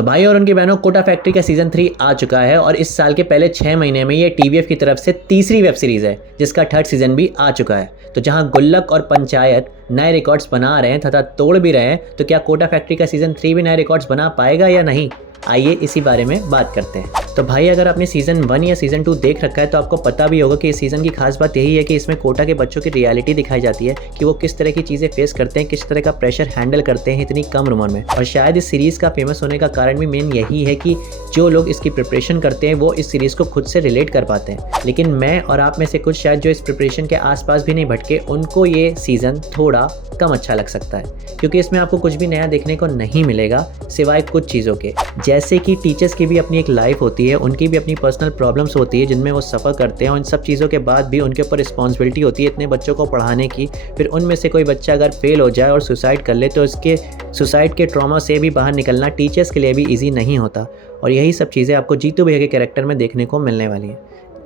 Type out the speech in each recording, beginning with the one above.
तो भाई और उनकी बहनों, कोटा फैक्ट्री का सीज़न 3 आ चुका है और इस साल के पहले 6 महीने में ये टीवीएफ की तरफ से तीसरी वेब सीरीज़ है जिसका 3rd सीज़न भी आ चुका है। तो जहां गुल्लक और पंचायत नए रिकॉर्ड्स बना रहे हैं तथा तोड़ भी रहे हैं, तो क्या कोटा फैक्ट्री का सीज़न 3 भी नए रिकॉर्ड्स बना पाएगा या नहीं? आइए इसी बारे में बात करते हैं। तो भाई अगर आपने सीज़न 1 या सीज़न 2 देख रखा है तो आपको पता भी होगा कि इस सीज़न की खास बात यही है कि इसमें कोटा के बच्चों की रियलिटी दिखाई जाती है कि वो किस तरह की चीज़ें फेस करते हैं, किस तरह का प्रेशर हैंडल करते हैं इतनी कम उम्र में। और शायद इस सीरीज़ का फेमस होने का कारण भी मेन यही है कि जो लोग इसकी प्रिपरेशन करते हैं वो इस सीरीज़ को खुद से रिलेट कर पाते हैं। लेकिन मैं और आप में से कुछ शायद जो इस प्रिपरेशन के आसपास भी नहीं भटके, उनको ये सीज़न थोड़ा कम अच्छा लग सकता है, क्योंकि इसमें आपको कुछ भी नया देखने को नहीं मिलेगा सिवाय कुछ चीज़ों के। जैसे कि टीचर्स की भी अपनी एक लाइफ होती है, उनकी भी अपनी पर्सनल प्रॉब्लम्स होती है जिनमें वो सफ़र करते हैं, और इन सब चीज़ों के बाद भी उनके ऊपर रिस्पॉन्सिबिलिटी होती है इतने बच्चों को पढ़ाने की। फिर उनमें से कोई बच्चा अगर फेल हो जाए और सुसाइड कर ले तो इसके सुसाइड के ट्रॉमा से भी बाहर निकलना टीचर्स के लिए भी ईजी नहीं होता। और यही सब चीज़ें आपको जीतू भैया के कैरेक्टर में देखने को मिलने वाली है।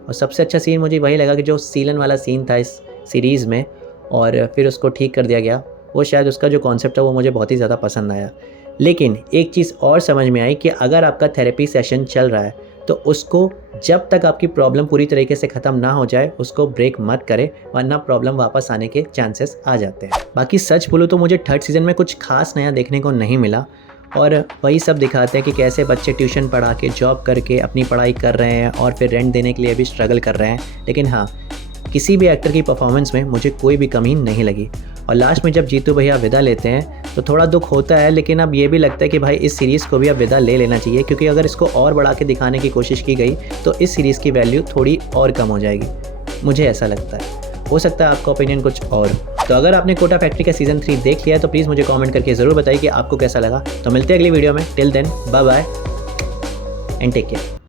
और सबसे अच्छा सीन मुझे वही लगा कि जो सीलन वाला सीन था इस सीरीज़ में और फिर उसको ठीक कर दिया गया, वो शायद उसका जो कॉन्सेप्ट था वो मुझे बहुत ही ज़्यादा पसंद आया। लेकिन एक चीज़ और समझ में आई कि अगर आपका थेरेपी सेशन चल रहा है तो उसको जब तक आपकी प्रॉब्लम पूरी तरीके से ख़त्म ना हो जाए उसको ब्रेक मत करें, वरना प्रॉब्लम वापस आने के चांसेस आ जाते हैं। बाकी सच बोलूँ तो मुझे 3rd सीज़न में कुछ खास नया देखने को नहीं मिला, और वही सब दिखाते हैं कि कैसे बच्चे ट्यूशन पढ़ा के जॉब करके अपनी पढ़ाई कर रहे हैं और फिर रेंट देने के लिए भी स्ट्रगल कर रहे हैं। लेकिन हाँ, किसी भी एक्टर की परफॉर्मेंस में मुझे कोई भी कमी नहीं लगी। और लास्ट में जब जीतू भैया विदा लेते हैं तो थोड़ा दुख होता है, लेकिन अब ये भी लगता है कि भाई इस सीरीज़ को भी अब विदा ले लेना चाहिए, क्योंकि अगर इसको और बढ़ा के दिखाने की कोशिश की गई तो इस सीरीज़ की वैल्यू थोड़ी और कम हो जाएगी, मुझे ऐसा लगता है। हो सकता है आपका ओपिनियन कुछ और। तो अगर आपने कोटा फैक्ट्री का सीज़न 3 देख लिया है तो प्लीज़ मुझे कमेंट करके ज़रूर बताइए कि आपको कैसा लगा। तो मिलते हैं अगली वीडियो में। Till then bye bye and take care.